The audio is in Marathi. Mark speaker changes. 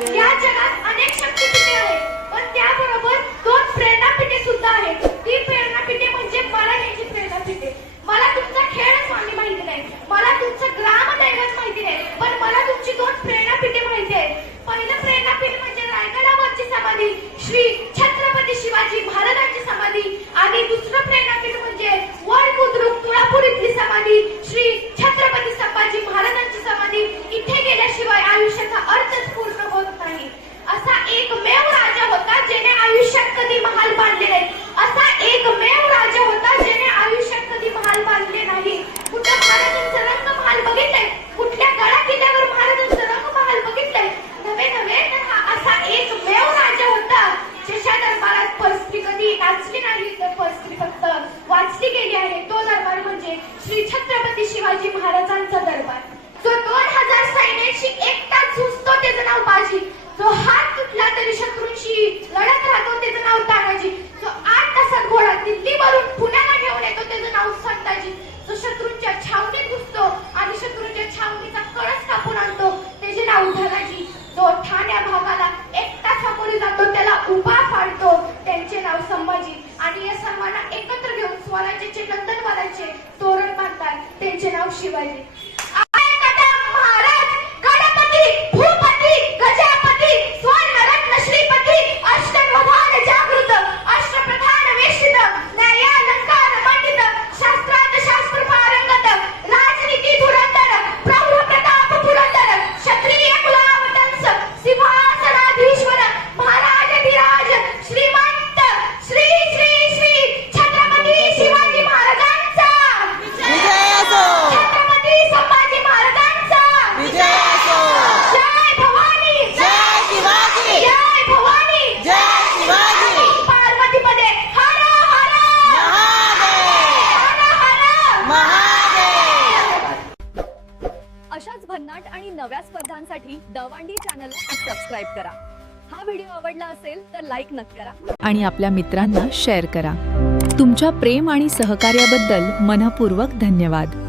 Speaker 1: Yeah. शिवाजी महाराजांचा दरबार.
Speaker 2: like भन्नाट आणि नव्या स्पर्धांसाठी दवांडी चॅनल सबस्क्राईब करा. हा व्हिडिओ आवडला असेल तर लाईक नक्की करा.
Speaker 3: आणि आपल्या मित्रांना शेअर करा. तुमच्या प्रेम आणि सहकार्याबद्दल मनपूर्वक धन्यवाद.